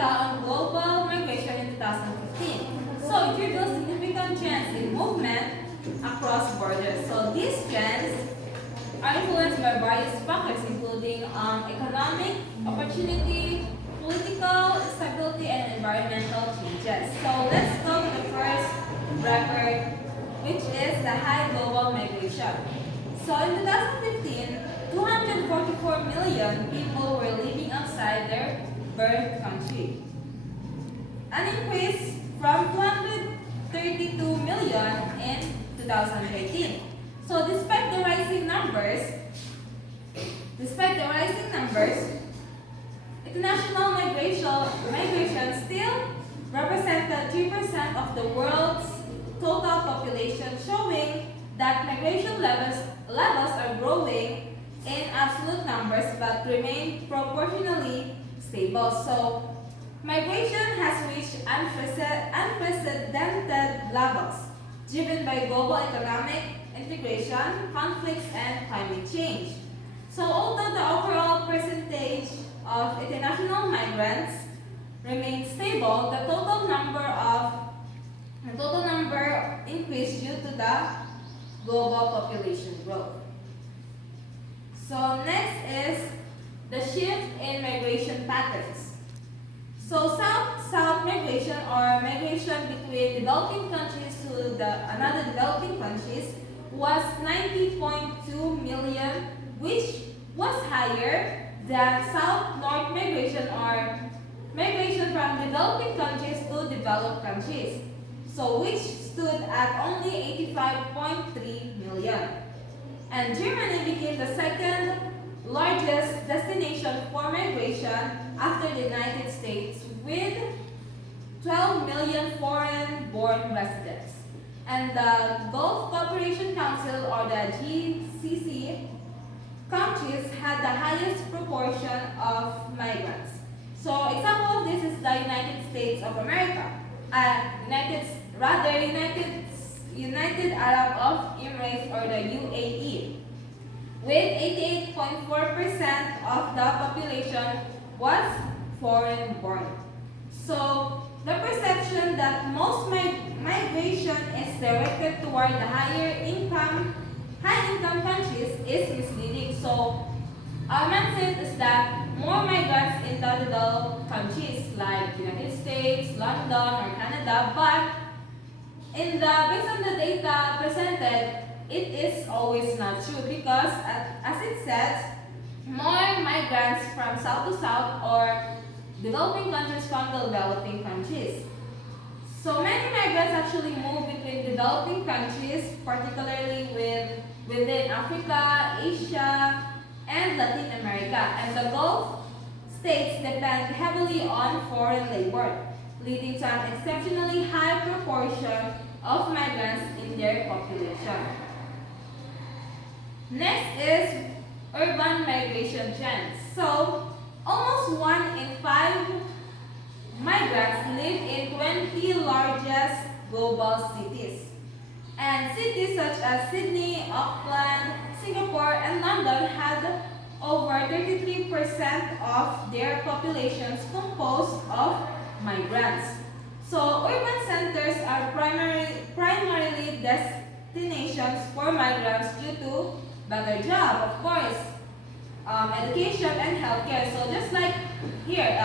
data on global migration in 2015. So it reveals significant trends in movement across borders. So these trends are influenced by various factors including economic opportunity, political stability, and environmental changes. So let's go to the first record, which is the high global migration. So in 2015, 244 million people were living outside their birth country, an increase from 232 million in 2013. So despite the rising numbers, international migration still represented 3% of the world's total population, showing that migration levels are growing in absolute numbers but remain proportionally stable. So migration has reached unprecedented levels, driven by global economic integration, conflicts, and climate change. So although the overall percentage of international migrants remains stable, the total number increased due to the global population growth. So next is the shift in migration patterns. So South-South migration, or migration between developing countries to another developing countries, was 90.2 million, which was higher than South-North migration, or migration from developing countries to developed countries, so which stood at only 85.3 million. And Germany became the second largest destination for migration after the United States, with 12 million foreign-born residents. And the Gulf Cooperation Council, or the GCC, countries had the highest proportion of migrants. So example of this is the United States of America, United Arab Emirates, or the UAE, with 88.4% of the population was foreign-born. So the perception that most migration is directed toward the high-income countries is misleading. So our mindset is that more migrants in the developed countries like the United States, London, or Canada, but based on the data presented, it is always not true, because as it says, more migrants from south to south, or developing countries from the developing countries. So many migrants actually move between developing countries, particularly within Africa, Asia, and Latin America. And the Gulf states depend heavily on foreign labor, leading to an exceptionally high proportion of migrants in their population. Next is urban migration trends. So almost 1 in 5 migrants live in 20 largest global cities. And cities such as Sydney, Auckland, Singapore, and London had over 33% of their populations composed of migrants. So urban centers are primarily destinations for migrants due to better job, of course, education, and healthcare. So just like here,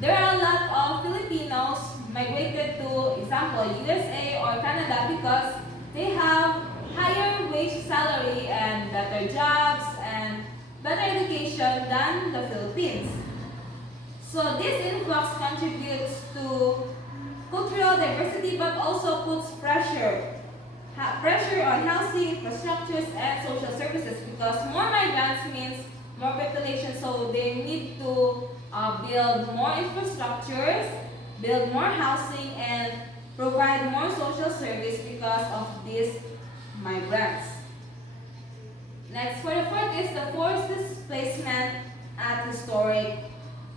there are a lot of Filipinos migrated to, example, USA or Canada, because they have higher wage salary and better jobs and better education than the Philippines. So this influx contributes to cultural diversity, but also puts pressure on housing, infrastructures, and social services, because more migrants means more population, so they need to build more infrastructures, build more housing, and provide more social service because of these migrants. Next, for the fourth is the forced displacement at historic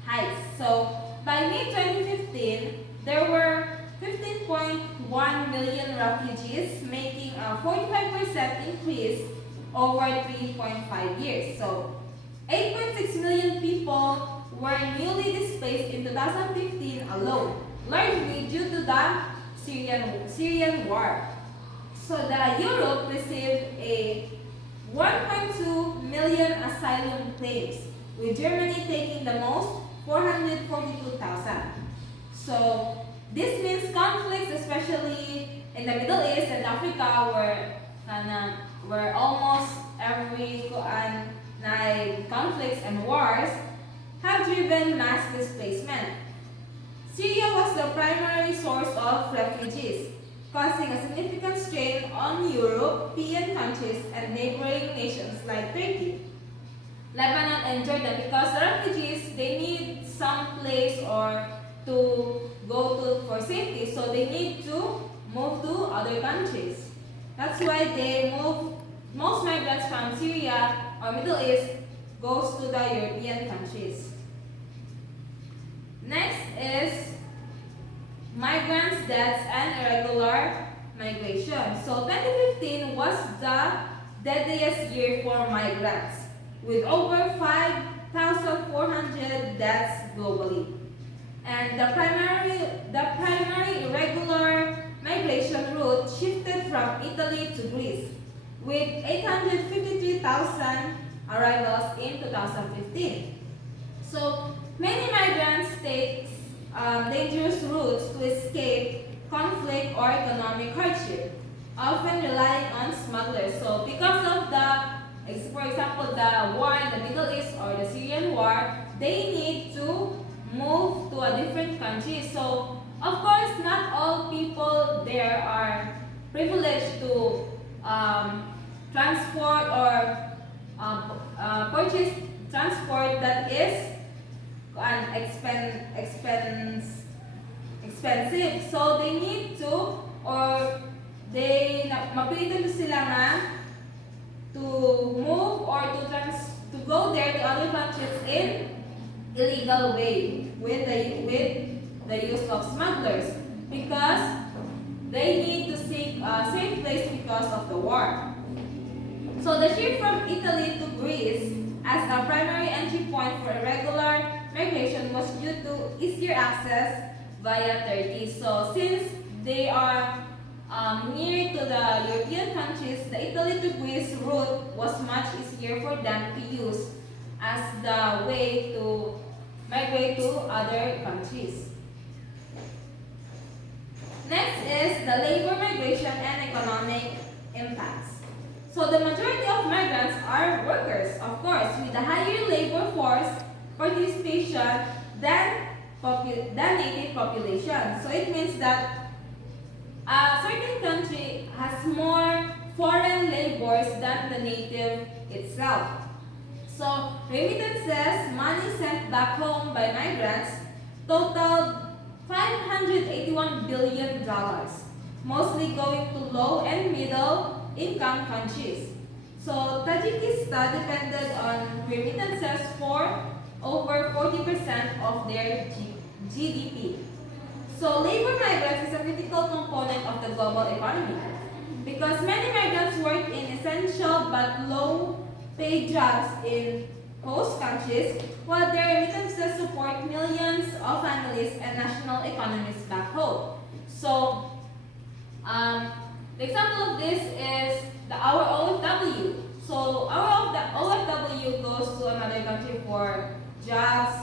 heights. So by mid-2015, there were 15.1 million refugees, making a 45% increase over 3.5 years. So 8.6 million people were newly displaced in 2015 alone, largely due to the Syrian war. So the Europe received a 1.2 million asylum claims, with Germany taking the most, 442,000. So this means conflicts, especially in the Middle East and Africa, where almost every conflicts and wars have driven mass displacement. Syria was the primary source of refugees, causing a significant strain on European countries and neighboring nations like Turkey, Lebanon, and Jordan, because the refugees, they need some place or to go to for safety, so they need to move to other countries. That's why most migrants from Syria or Middle East goes to the European countries. Next is migrants, deaths, and irregular migration. So 2015 was the deadliest year for migrants, with over 5,400 deaths globally. And the primary irregular migration route shifted from Italy to Greece, with 853,000 arrivals in 2015. So many migrants take dangerous routes to escape conflict or economic hardship, often relying on smugglers. So because of for example, the war in the Middle East or the Syrian war, they need to move to a different country. So of course, not all people there are privileged to transport or purchase transport that is expensive. So they need to, or mapilitan sila nga to move or to go there to other countries in illegal way with the use of smugglers, because they need to seek a safe place because of the war. So the shift from Italy to Greece as the primary entry point for irregular migration was due to easier access via Turkey. So since they are near to the European countries, the Italy to Greece route was much easier for them to use as the way to migrate to other countries. Next is the labor migration and economic impacts. So the majority of migrants are workers, of course, with a higher labor force participation than native population. So it means that a certain country has more foreign laborers than the native itself. So remittances, money sent back home by migrants, totaled $581 billion, mostly going to low and middle income countries. So Tajikistan depended on remittances for over 40% of their GDP. So labor migrants is a critical component of the global economy, because many migrants work in essential but low-paid jobs in host countries, while their remittances support millions of families and national economies back home. So the example of this is our OFW. So our OFW goes to another country for jobs.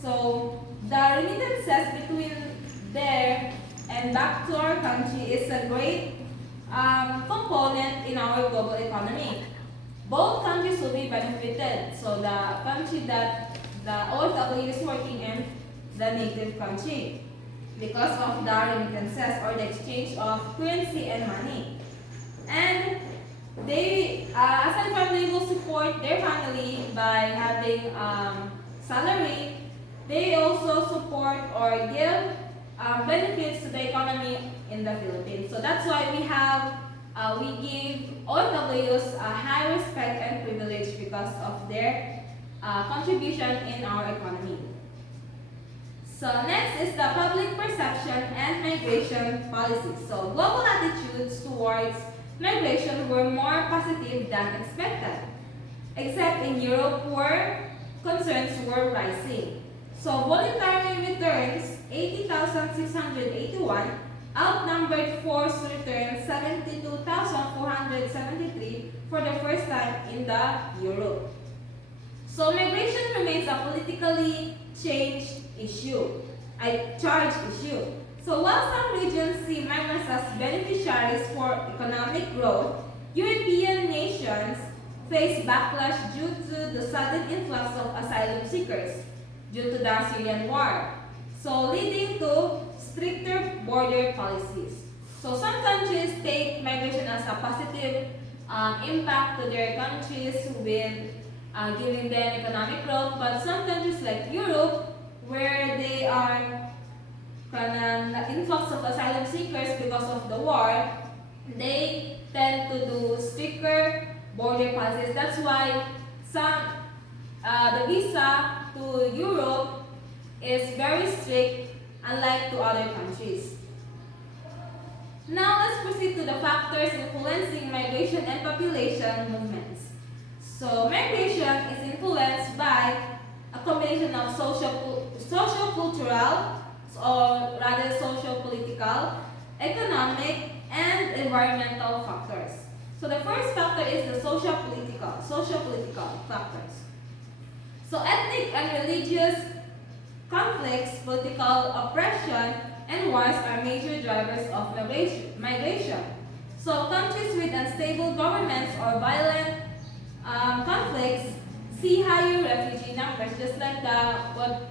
So the remittances between there and back to our country is a great component in our global economy. Both countries will be benefited. So the country that the OFW is working in, the native country, because of the remittances or the exchange of currency and money. And they, aside from they will support their family by having salary, they also support or give benefits to the economy in the Philippines. So that's why we give OFWs a high respect and privilege because of their contribution in our economy. So next is the public perception and migration policies. So global attitudes towards migration were more positive than expected, except in Europe where concerns were rising. So voluntary returns 80,681 outnumbered forced returns 72,473 for the first time in the Europe. So migration remains a politically charged issue. So while some regions see migrants as beneficiaries for economic growth, European nations face backlash due to the sudden influx of asylum seekers due to the Syrian war, so leading to stricter border policies. So some countries take migration as a positive impact to their countries with giving them economic growth, but some countries like Europe, where they are kind of influx of asylum seekers because of the war, they tend to do stricter border policies. That's why the visa to Europe is very strict, unlike to other countries. Now let's proceed to the factors influencing migration and population movements. So migration is influenced by a combination of social-cultural, or rather social-political, economic, and environmental factors. So the first factor is the social-political factors. So ethnic and religious conflicts, political oppression, and wars are major drivers of migration. So countries with unstable governments or violent conflicts see higher refugee numbers, just like what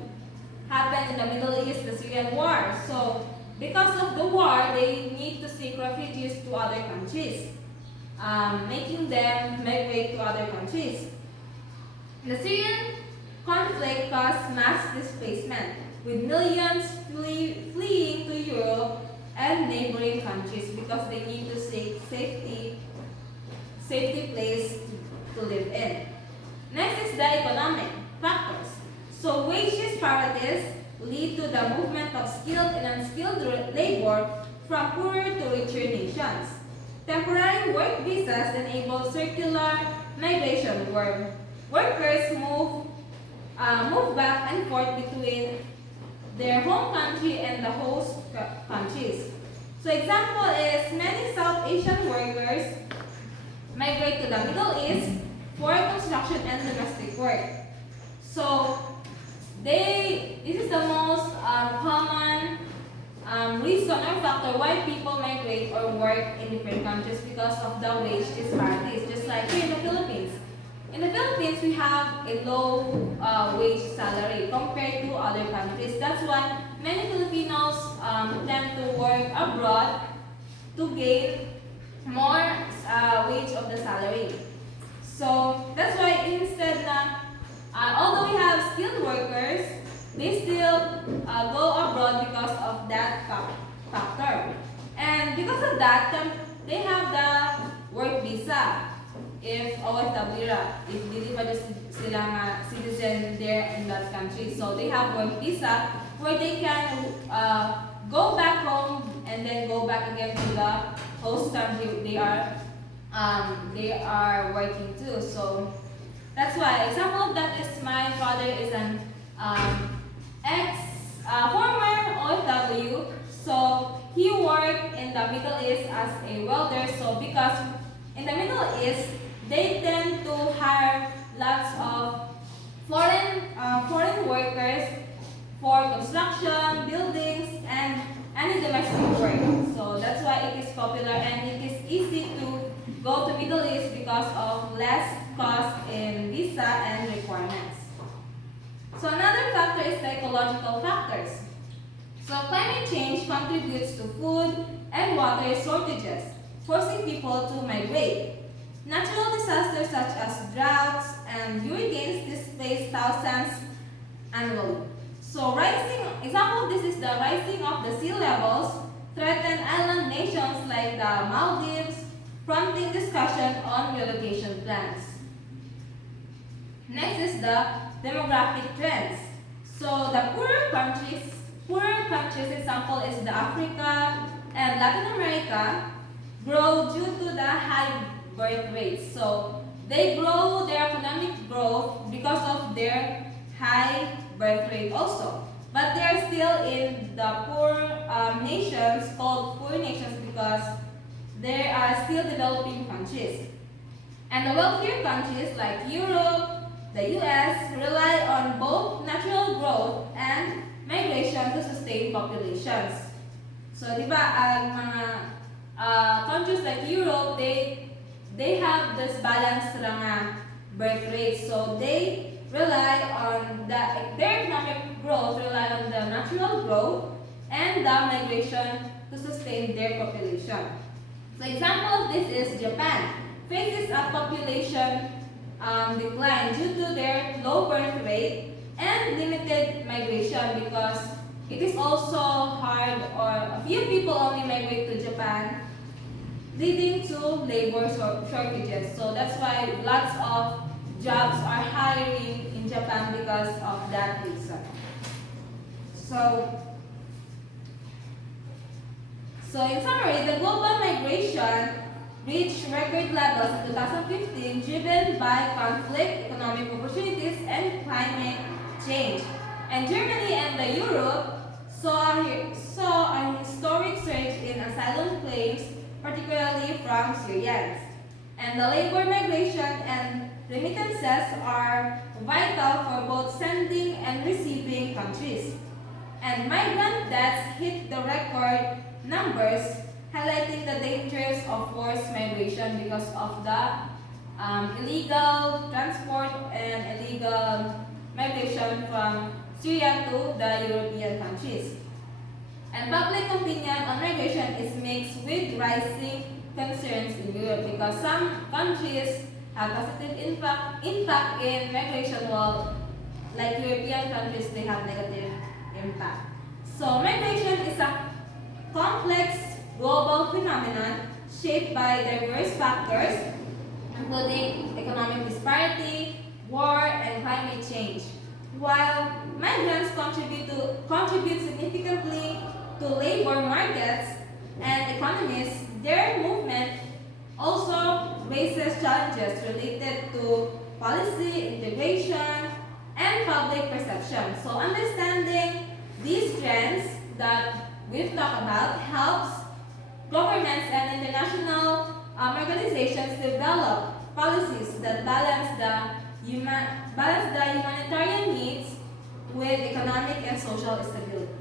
happened in the Middle East, the Syrian war. So because of the war, they need to seek refugees to other countries, making them migrate to other countries. The Syrian conflict caused mass displacement, with millions fleeing to Europe and neighboring countries because they need to seek safety place to live in. Next is the economic factors. So wage disparities lead to the movement of skilled and unskilled labor from poorer to richer nations. Temporary work visas enable circular migration where workers move back and forth between their home country and the host countries. So example is many South Asian workers migrate to the Middle East for construction and domestic work. So this is the most common reason or factor why people migrate or work in different countries, because of the wage disparities, just like here in the Philippines. In the Philippines, we have a low wage salary compared to other countries. That's why many Filipinos tend to work abroad to gain more wage of the salary. So that's why instead although we have skilled workers, they still go abroad because of that factor. And because of that, they have the work visa. If OFW, if dili pa sila nga citizen there in that country. So they have work visa where they can go back home and then go back again to the host country they are working to. So that's why example of that is my father is an former OFW. So he worked in the Middle East as a welder. So because in the Middle East, they tend to hire lots of foreign workers for construction, buildings, and any domestic work. So that's why it is popular and it is easy to go to Middle East because of less cost in visa and requirements. So another factor is the ecological factors. So climate change contributes to food and water shortages, forcing people to migrate. Natural disasters such as droughts and hurricanes displace thousands annually. So example of this is the rising of the sea levels threaten island nations like the Maldives, prompting discussion on relocation plans. Next is the demographic trends. So the poorer countries example is the Africa and Latin America grow due to the high birth rates. So they grow their economic growth because of their high birth rate also. But they are still in the poor nations, called poor nations because they are still developing countries. And the wealthier countries like Europe, the US rely on both natural growth and migration to sustain populations. So, di ba, ang mga countries like Europe, they have this balanced birth rate. So, they rely on their economic growth rely on the natural growth and the migration to sustain their population. So, example of this is Japan. Faces a population decline due to their low birth rate and limited migration because it is also hard or a few people only migrate to Japan, leading to labor shortages. So that's why lots of jobs are hiring in Japan because of that reason. So in summary, the global migration reached record levels in 2015 driven by conflict, economic opportunities, and climate change. And Germany and the Europe saw a historic surge in asylum claims, particularly from Syrians. And the labor migration and remittances are vital for both sending and receiving countries. And migrant deaths hit the record numbers, highlighting the dangers of forced migration because of the illegal transport and illegal migration from Syria to the European countries. And public opinion on migration is mixed with rising concerns in Europe because some countries have positive impact in migration while like European countries they have negative impact. So migration is a complex global phenomenon shaped by diverse factors, including economic disparity, war, and climate change. While migrants contribute significantly to labor markets and economies, their movement also raises challenges related to policy, integration, and public perception. So understanding these trends that we've talked about helps governments and international organizations develop policies that balance the humanitarian needs with economic and social stability.